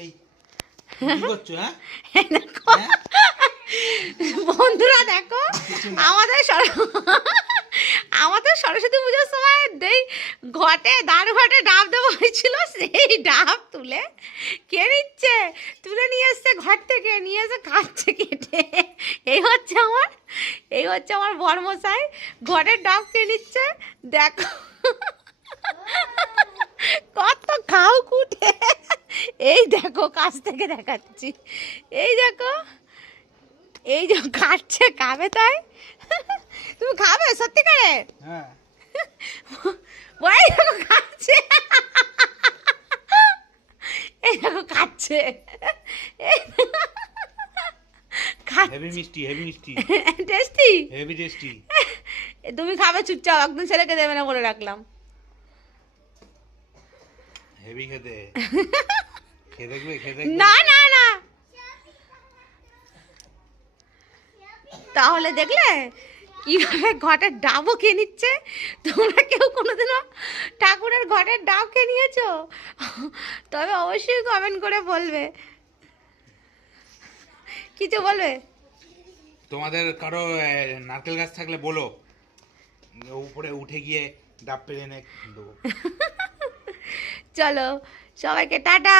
এই কি করছো? হ্যাঁ বন্ধুরা দেখো, আমাদের আমাদের সরস্বতী পুজোর সময় দাঁড় ঘটে ডাব দেওয়া হয়েছিল, সেই ডাব কে নিচ্ছে, তুলে নিয়ে এসছে ঘর থেকে, নিয়ে এসে খাচ্ছে কেটে। এই হচ্ছে আমার বড়মশাই, ঘরের ডাব কে নিচ্ছে দেখো, কত খাও কুটে। এই দেখো কাছ থেকে দেখাচ্ছি, এই দেখো, এই যে খাচ্ছে, খাবে তাই? তুমি খাবে সত্যি করে? হ্যাঁ ওই দেখো খাচ্ছে, এই দেখো খাচ্ছে, হেভি মিষ্টি, হেভি মিষ্টি, টেস্টি, হেভি টেস্টি। তুমি খাবে চুপচাপ, একদম ছেলেকে দেবে না বলে রাখলাম। হেভি খেতে, খেয়ে দেখবে, খেয়ে দেখবে। না না না, তাহলে দেখলে কিভাবে ঘটের ডাবও খেয়ে নিচ্ছে। তোমরা কেউ কোনোদিনও ঠাকুরের ঘটের ডাব খেয়ে নিয়েছো? তবে অবশ্যই কমেন্ট করে বলবে, কিছু বলবে। তোমাদের কারো নারকেল গাছ থাকলে বলো, উপরে উঠে গিয়ে ডাব পেরে এনে দেবো। চলো সবাইকে টাটা।